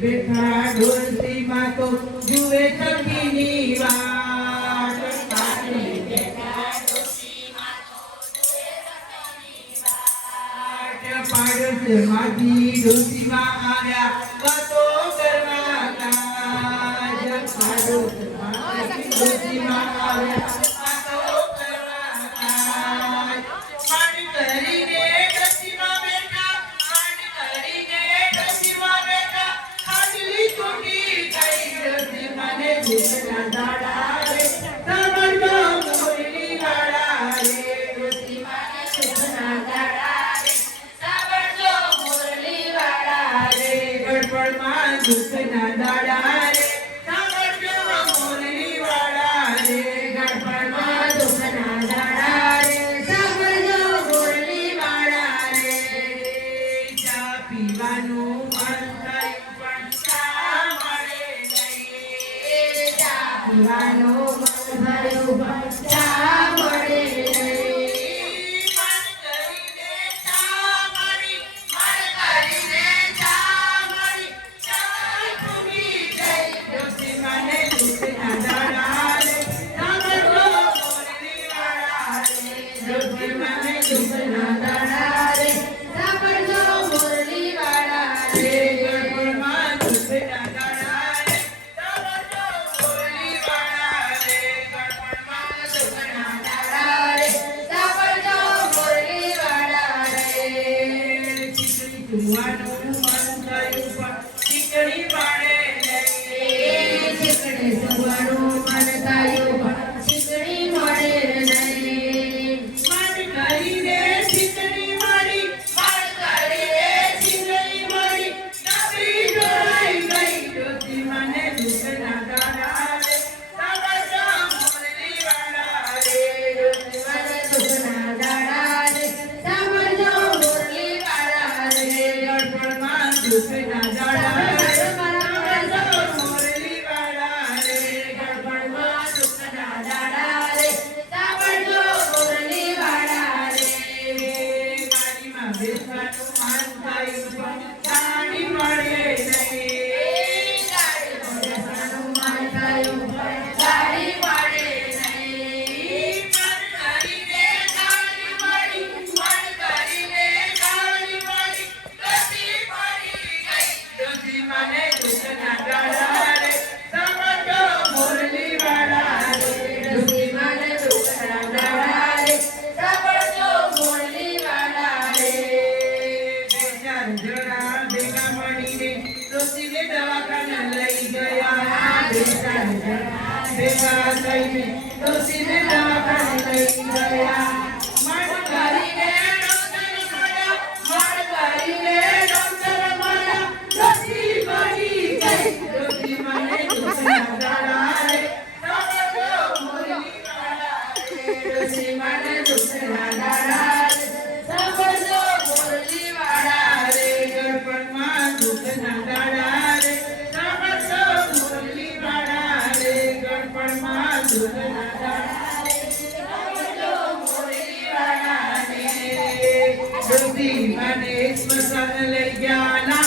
બેઠા ડોલતીમાં તો જુએ સખીની વાટ. પાટલે બેઠા ડોલતીમાં તો જુએ સખીની વાટ. પાડોશમાંથી ડોલતીમાં આવ્યા વાતો કરવા કાજ. પાડોશમાંથી ડોલતીમાં આવ્યા વાતો કરવા કાજ. માંડ કરીને ડોલતીમાં બેઠા, માંડ કરીને ડોલતીમાં બેઠા, હાજલી તૂટી ગઈ ડોલતી મને દુઃખના દાડા રે, સાંભળજો મોરલી વાળા રે. ડોલતી મને દુઃખના દાડા રે, સાંભળજો મોરલી વાળા રે. ગડપણમાં દુઃખના દાડા રે, સાંભળજો મોરલી વાળા રે. ગડપણમાં દુઃખના દાડા રે, સાંભળજો મોરલી વાળા રે. ચા પીવાનું મન થયું પણ ચા મળે નહીં. ચા પીવાનું મન થયું પણ ચા મળે નહીં. મન કરીને ચા મળી, મન કરીને ચા મળી, ચા છૂટી ગઈ ડોલતી મને દુઃખના દાડા રે, સાંભળજો મોરલી વાળા રે. ડોલતી મને દુઃખના દાડા રે, સાંભળજો મોરલી વાળા રે. ગડપણમાં દુઃખના દાડા રે, સાંભળજો મોરલી વાળા રે. ગડપણમાં દુઃખના દાડા રે, સાંભળજો મોરલી વાળા રે. ખીચડી સુવાનું મન થયું પણ ખીચડી મળે નહીં. ખીચડી સુવાનું મન થયું પણ ખીચડી મળે નહીં. મન કરીને ખીચડી મળી, મન કરીને ખીચડી મળી, નબળી ઢોળાઈ ગઈ ડોલતી મને દુઃખના દાડા રે, સાંભળજો મોરલી વાળા રે. ડોલતી મને દુઃખના દાડા રે, સાંભળજો મોરલી વાળા રે. ગડપણમાં દુઃખના દાડા રે, સાંભળજો મોરલી વાળા રે. ગડપણમાં દુઃખના દાડા રે, સાંભળજો મોરલી વાળા રે. ગાડીમાં બેસવાનું મન થયું પણ ગાડી મળે નહીં. ગાડીમાં બેસવાનું મન થયું પણ ગાડી મળે નહીં. મન કરીને ગાડી મળી, મન કરીને ગાડી મળી, ડોલતી પડી ગઈ ડોલતી મને દુઃખના દાડા રે, સાંભળજો મોરલી વાળા રે. ડોલતી મને દુઃખના દાડા રે, સાંભળજો મોરલી વાળા રે. બે ચાર જણા ભેગા મળીને ડોસીને દવાખાને લઈ ગયા. બે ચાર જણા ભેગા થઈને ડોસીને દવાખાને લઈ ગયા. મન કરીને ડોક્ટર મળ્યા, મન કરીને ડોક્ટર મળ્યા, ડોસી પડી ગઈ ડોસી મને દુઃખના દાડા રે, સાંભળજો મોરલી વાળા રે. ડોસી મને દુઃખના દાડા રે, સાંભળજો મોરલી વાળા રે. ગડપણમાં દુઃખના દાડા રે, સાંભળજો મોરલી વાળા રે. ગડપણમાં દુઃખના દાડા રે, સાંભળજો મોરલી વાળા રે. ડોસી મને સ્મશાન લઈ ગયા.